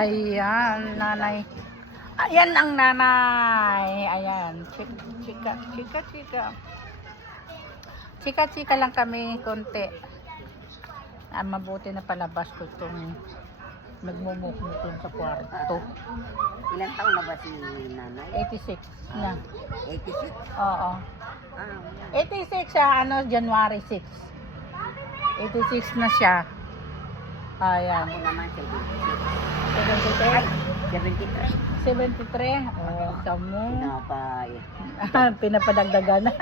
Ayan, nanay. Ayan ang nanay. Ayan. Chika. Chika lang kami, konti. Mabuti na palabas ko itong nagmumukmukon sa kwarto. Ilan taon na ba si nanay? 86 na. 86? Oo. 86 siya, January 6. 86 na siya. Ayan. Ako naman 73? 73. Oh, kamo. Pinapay. Pinapadagdagan.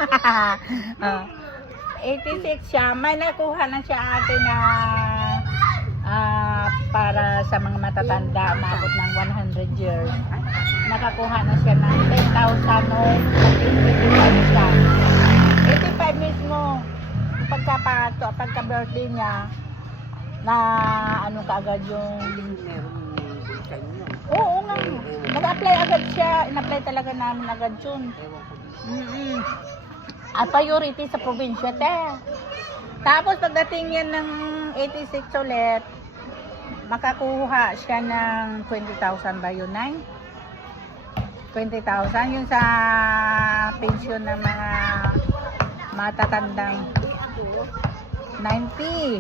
86 siya. May nakuha na siya ate na para sa mga matatanda, umabot ng 100 years. Nakakuha na siya ng 10,000 noong 85 siya. 85 mismo. Pagka-birthday niya, na kaagad yung... Meron din sa inyo. Oo nga. Nag-apply agad siya. In-apply talaga namin agad yun. Ewan ko. Priority sa probinsya, te. Tapos pagdating yan ng 86 ulit, makakuha siya ng 20,000 ba yun, Nay? 20,000 yun sa pension ng mga matatandang 90.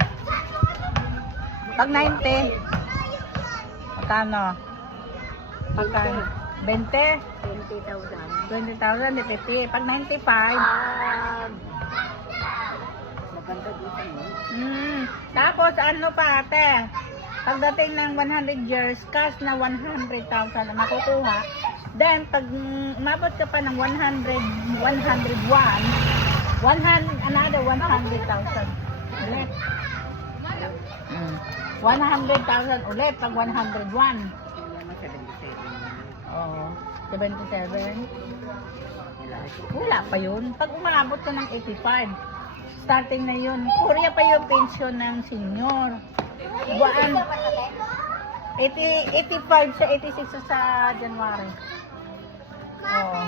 Pag 90, magkano? Pagkano? 20? 20,000, di 50. Pag 95, Maganda din sa inyo. Tapos pa ate, pagdating ng 100 years, cash na 100,000 na makukuha. Then, pag umabot ka pa ng 101, another 100,000 ulit. 100,000 ulit pag 101. Kaya mo 77. Oo, 77. Wala. Wala pa yun. Pag umabot ka ng 85, starting na yun. Korea pa yung pension ng senior. Buwan. 85 sa 86 sa January. Oo.